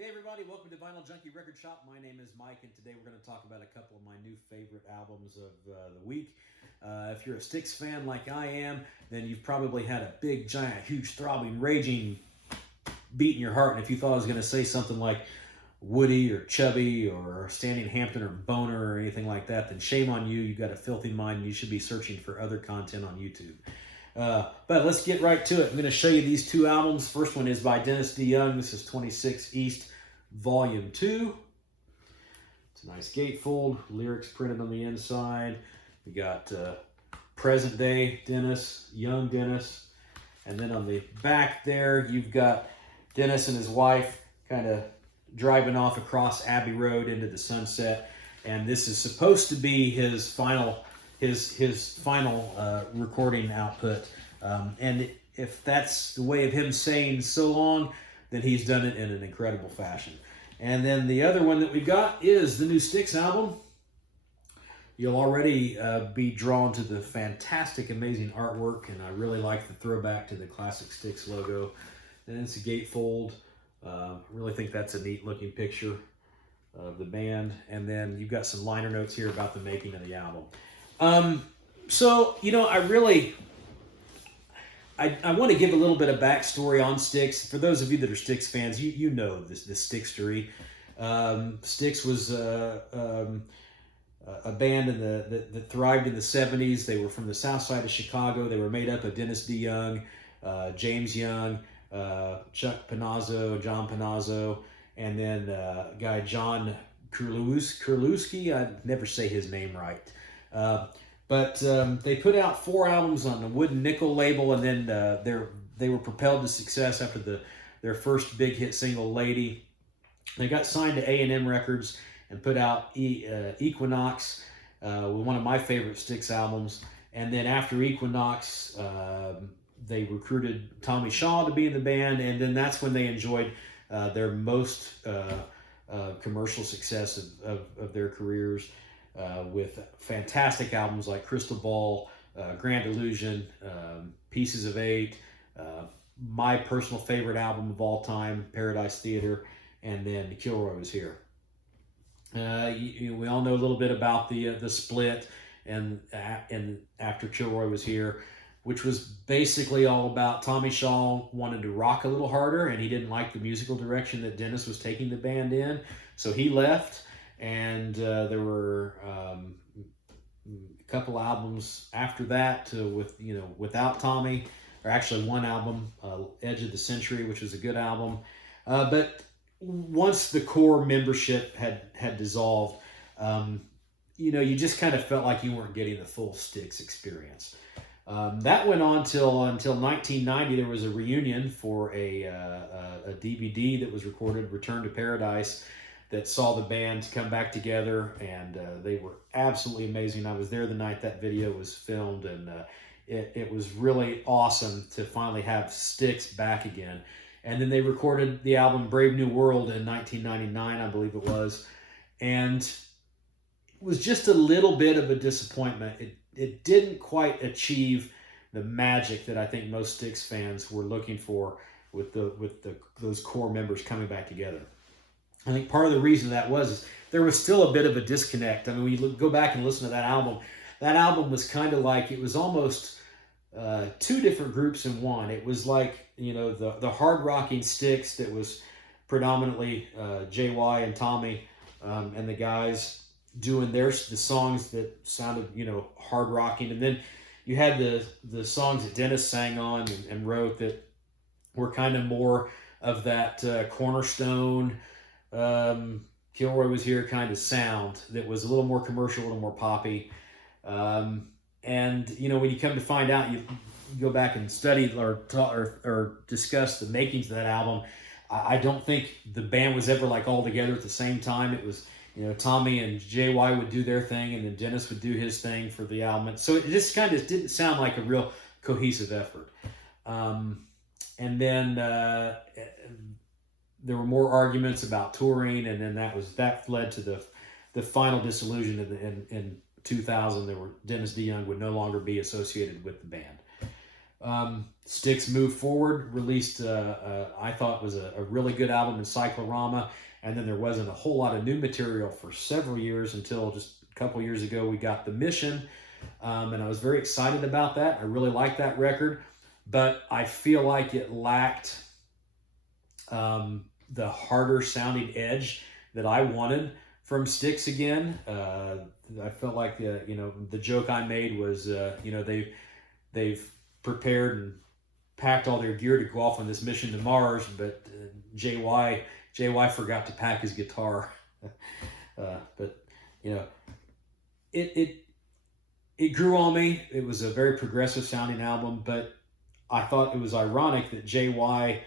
Hey everybody, welcome to Vinyl Junkie Record Shop. My name is Mike, and today we're going to talk about a couple of my new favorite albums of the week. If you're a Styx fan like I am, then you've probably had a big, giant, huge, throbbing, raging beat in your heart, and if you thought I was going to say something like Woody or Chubby or Standing Hampton or Boner or anything like that, then shame on you. You've got a filthy mind, and you should be searching for other content on YouTube. But let's get right to it. I'm going to show you these two albums. First one is by DeYoung. This is 26 East Volume 2. It's a nice gatefold. Lyrics printed on the inside. We got present day Dennis, young Dennis. And then on the back there, you've got Dennis and his wife kind of driving off across Abbey Road into the sunset. And this is supposed to be his final recording output, and if that's the way of him saying so long, then he's done it in an incredible fashion. And then the other one that we've got is the new Styx album. You'll already be drawn to the fantastic, amazing artwork, and I really like the throwback to the classic Styx logo. And it's a gatefold. I really think that's a neat looking picture of the band. And then you've got some liner notes here about the making of the album. So, you know, I want to give a little bit of backstory on Styx. For those of you that are Styx fans, you know this Styx story. Styx was a band that thrived in the 70s. They were from the south side of Chicago. They were made up of Dennis DeYoung, James Young, Chuck Panozzo, John Panozzo, and then a guy, John Kurlewski. I'd never say his name right. But they put out 4 albums on the Wooden Nickel label, and then they were propelled to success after their first big hit single, Lady. They got signed to A&M Records and put out Equinox, one of my favorite Styx albums. And then after Equinox, they recruited Tommy Shaw to be in the band, and then that's when they enjoyed their most commercial success of their careers. With fantastic albums like Crystal Ball, Grand Illusion, Pieces of 8, my personal favorite album of all time, Paradise Theater, and then Kilroy Was Here. We all know a little bit about the split and after Kilroy Was Here, which was basically all about Tommy Shaw wanted to rock a little harder, and he didn't like the musical direction that Dennis was taking the band in, so he left. And there were a couple albums after that without Tommy, or actually one album, Edge of the Century, which was a good album. But once the core membership had dissolved, you just kind of felt like you weren't getting the full Styx experience. That went on until 1990. There was a reunion for a DVD that was recorded, Return to Paradise, that saw the band come back together, and they were absolutely amazing. I was there the night that video was filmed, and it was really awesome to finally have Styx back again. And then they recorded the album Brave New World in 1999, I believe it was, and it was just a little bit of a disappointment. It didn't quite achieve the magic that I think most Styx fans were looking for with those core members coming back together. I think part of the reason that was there was still a bit of a disconnect. I mean, when you go back and listen to that album was kind of like, it was almost 2 different groups in one. It was like, the hard rocking Styx that was predominantly JY and Tommy and the guys doing the songs that sounded, hard rocking. And then you had the songs that Dennis sang on and wrote that were kind of more of that Cornerstone, Kilroy Was Here kind of sound that was a little more commercial, a little more poppy. And when you come to find out, you go back and study or discuss the makings of that album. I don't think the band was ever like all together at the same time. It was, Tommy and JY would do their thing, and then Dennis would do his thing for the album. So it just kind of didn't sound like a real cohesive effort. And then there were more arguments about touring, and then that led to the final dissolution in 2000. Dennis DeYoung would no longer be associated with the band. Styx moved forward, released, I thought was a really good album in Cyclorama, and then there wasn't a whole lot of new material for several years until just a couple years ago we got The Mission, and I was very excited about that. I really liked that record, but I feel like it lacked the harder sounding edge that I wanted from Styx again. I felt like the joke I made was they've prepared and packed all their gear to go off on this mission to Mars, but JY forgot to pack his guitar. But it grew on me. It was a very progressive sounding album, but I thought it was ironic that JY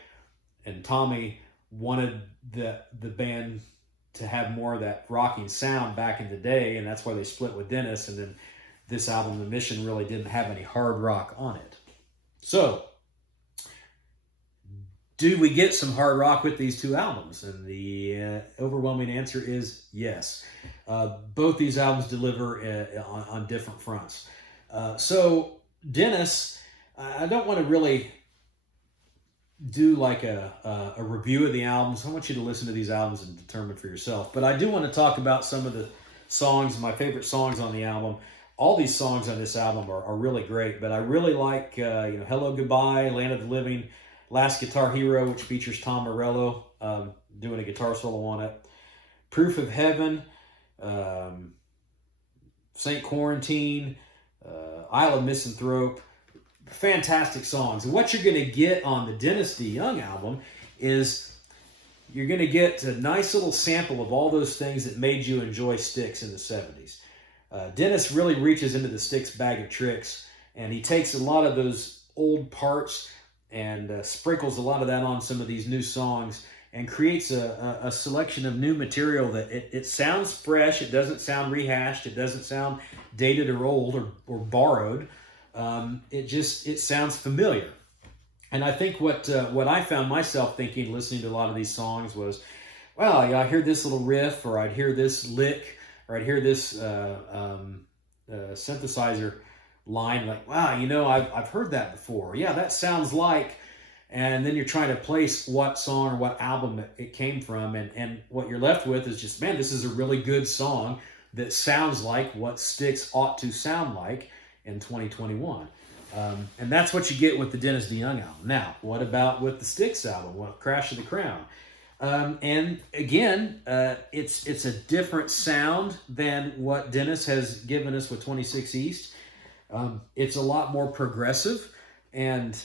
and Tommy wanted the band to have more of that rocking sound back in the day, and that's why they split with Dennis. And then this album, The Mission, really didn't have any hard rock on it. So, do we get some hard rock with these two albums? And the overwhelming answer is yes. Both these albums deliver on different fronts. So, Dennis, I don't want to really do like a review of the albums. I want you to listen to these albums and determine for yourself. But I do want to talk about some of the songs, my favorite songs on the album. All these songs on this album are really great, but I really like Hello Goodbye, Land of the Living, Last Guitar Hero, which features Tom Morello doing a guitar solo on it, Proof of Heaven, Saint Quarantine, Isle of Misanthrope. Fantastic songs. And what you're going to get on the Dennis DeYoung album is you're going to get a nice little sample of all those things that made you enjoy Styx in the 70s. Dennis really reaches into the Styx bag of tricks, and he takes a lot of those old parts and sprinkles a lot of that on some of these new songs and creates a selection of new material that it sounds fresh. It doesn't sound rehashed. It doesn't sound dated or old or borrowed. It sounds familiar. And I think what I found myself thinking listening to a lot of these songs was, well, I hear this little riff, or I'd hear this lick, or I'd hear this synthesizer line, like, wow, I've heard that before. Yeah, that sounds like, and then you're trying to place what song or what album it came from, and what you're left with is just, man, this is a really good song that sounds like what Styx ought to sound like in 2021. And that's what you get with the Dennis DeYoung album. Now, what about with the Styx album? Well, Crash of the Crown. And again, it's a different sound than what Dennis has given us with 26 East. It's a lot more progressive, and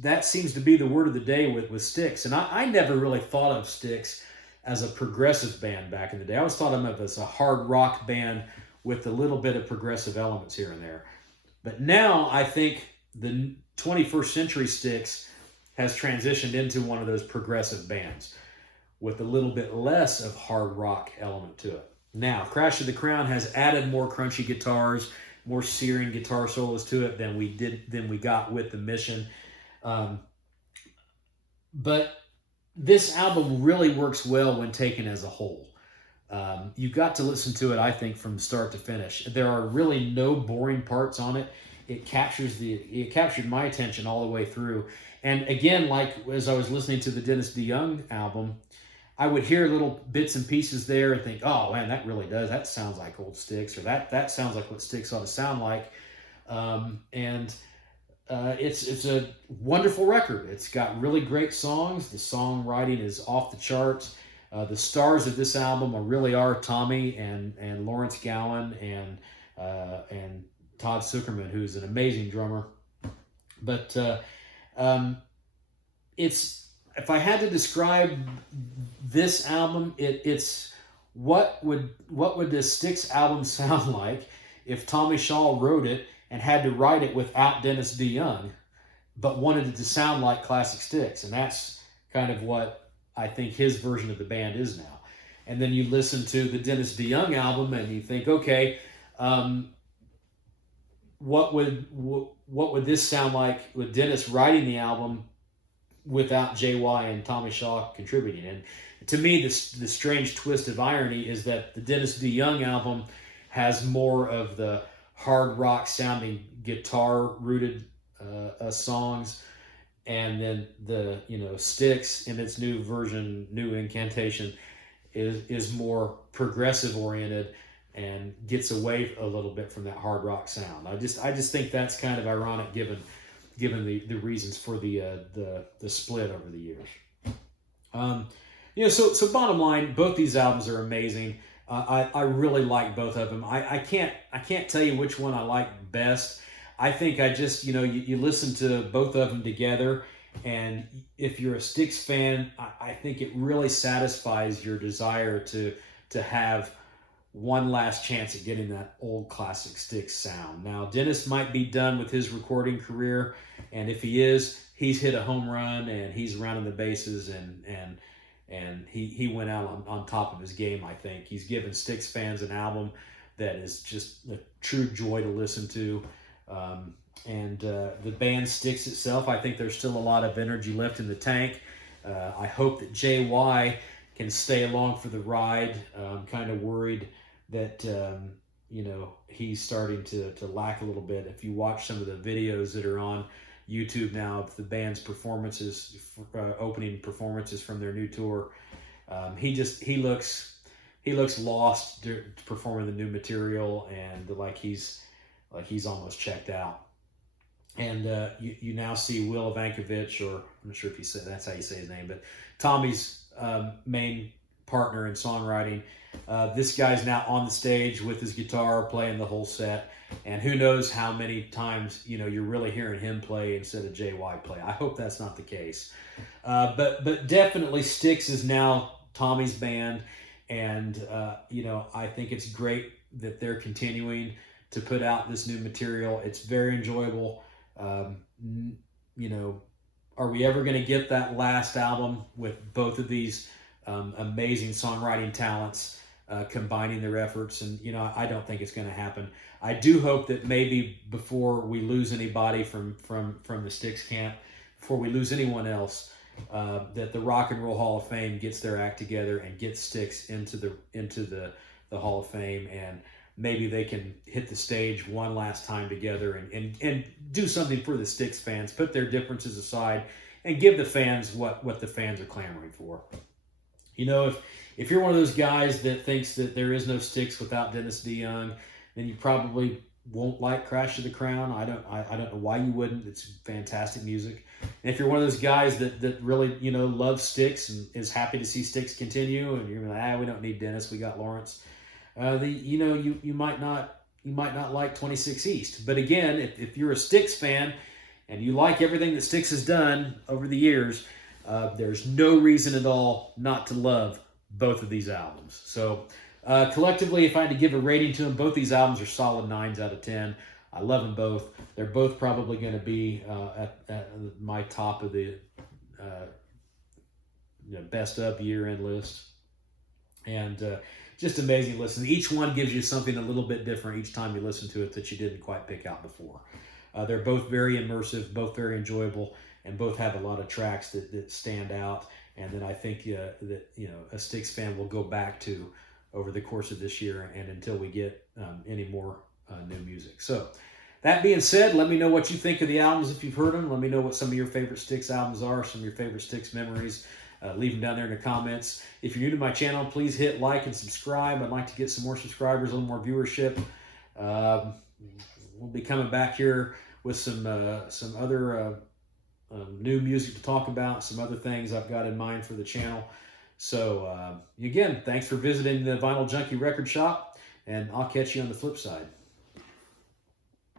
that seems to be the word of the day with Styx. And I never really thought of Styx as a progressive band back in the day. I always thought of them as a hard rock band with a little bit of progressive elements here and there. But now I think the 21st century Styx has transitioned into one of those progressive bands with a little bit less of hard rock element to it. Now, Crash of the Crown has added more crunchy guitars, more searing guitar solos to it than we got with The Mission. But this album really works well when taken as a whole. You've got to listen to it, I think, from start to finish. There are really no boring parts on it. It captured my attention all the way through. And again, like as I was listening to the Dennis DeYoung album, I would hear little bits and pieces there and think, oh man, that sounds like old Styx, or that sounds like what Styx ought to sound like. It's a wonderful record. It's got really great songs. The songwriting is off the charts. The stars of this album are Tommy and Lawrence Gowan and Todd Zuckerman, who's an amazing drummer. But if I had to describe this album, it's what would this Styx album sound like if Tommy Shaw wrote it and had to write it without Dennis DeYoung, but wanted it to sound like classic Styx. And that's kind of what I think his version of the band is now. And then you listen to the Dennis DeYoung album and you think, okay, what would this sound like with Dennis writing the album without JY and Tommy Shaw contributing? And to me, the strange twist of irony is that the Dennis DeYoung album has more of the hard rock sounding guitar rooted songs, and then the Styx in its new version, new incantation, is more progressive oriented and gets away a little bit from that hard rock sound. I just think that's kind of ironic given the reasons for the split over the years. So bottom line, both these albums are amazing. I really like both of them. I can't tell you which one I like best. I think I just you listen to both of them together, and if you're a Styx fan, I think it really satisfies your desire to have one last chance at getting that old classic Styx sound. Now, Dennis might be done with his recording career, and if he is, he's hit a home run and he's rounding the bases, and he went out on top of his game. I think he's given Styx fans an album that is just a true joy to listen to. The band Styx itself, I think there's still a lot of energy left in the tank. I hope that JY can stay along for the ride. I'm kind of worried that he's starting to lack a little bit. If you watch some of the videos that are on YouTube now of the band's performances, opening performances from their new tour, he looks lost performing the new material, and like he's almost checked out. And you now see Will Evankovich, or I'm not sure if that's how you say his name, but Tommy's main partner in songwriting. This guy's now on the stage with his guitar playing the whole set, and who knows how many times you're really hearing him play instead of JY play. I hope that's not the case, but definitely Styx is now Tommy's band, and I think it's great that they're continuing to put out this new material. It's very enjoyable. Are we ever going to get that last album with both of these amazing songwriting talents combining their efforts? And I don't think it's going to happen. I do hope that maybe before we lose anybody from the Styx camp, before we lose anyone else, that the Rock and Roll Hall of Fame gets their act together and gets Styx into the Hall of Fame, and maybe they can hit the stage one last time together and do something for the Styx fans, put their differences aside, and give the fans what the fans are clamoring for. If you're one of those guys that thinks that there is no Styx without Dennis DeYoung, then you probably won't like Crash of the Crown. I don't know why you wouldn't. It's fantastic music. And if you're one of those guys that really loves Styx and is happy to see Styx continue, and you're like, we don't need Dennis, we got Lawrence. You might not like 26 East. But again, if you're a Styx fan and you like everything that Styx has done over the years, there's no reason at all not to love both of these albums. So collectively, if I had to give a rating to them, both these albums are solid 9s out of 10. I love them both. They're both probably going to be at my top of the best of year-end list. And just amazing listen. Each one gives you something a little bit different each time you listen to it that you didn't quite pick out before. They're both very immersive, both very enjoyable, and both have a lot of tracks that stand out, and then I think that a Styx fan will go back to over the course of this year and until we get any more new music. So that being said, let me know what you think of the albums if you've heard them. Let me know what some of your favorite Styx albums are, some of your favorite Styx memories. Leave them down there in the comments. If you're new to my channel, please hit like and subscribe. I'd like to get some more subscribers, a little more viewership. We'll be coming back here with some other new music to talk about, some other things I've got in mind for the channel. So again, thanks for visiting the Vinyl Junkie Record Shop, and I'll catch you on the flip side.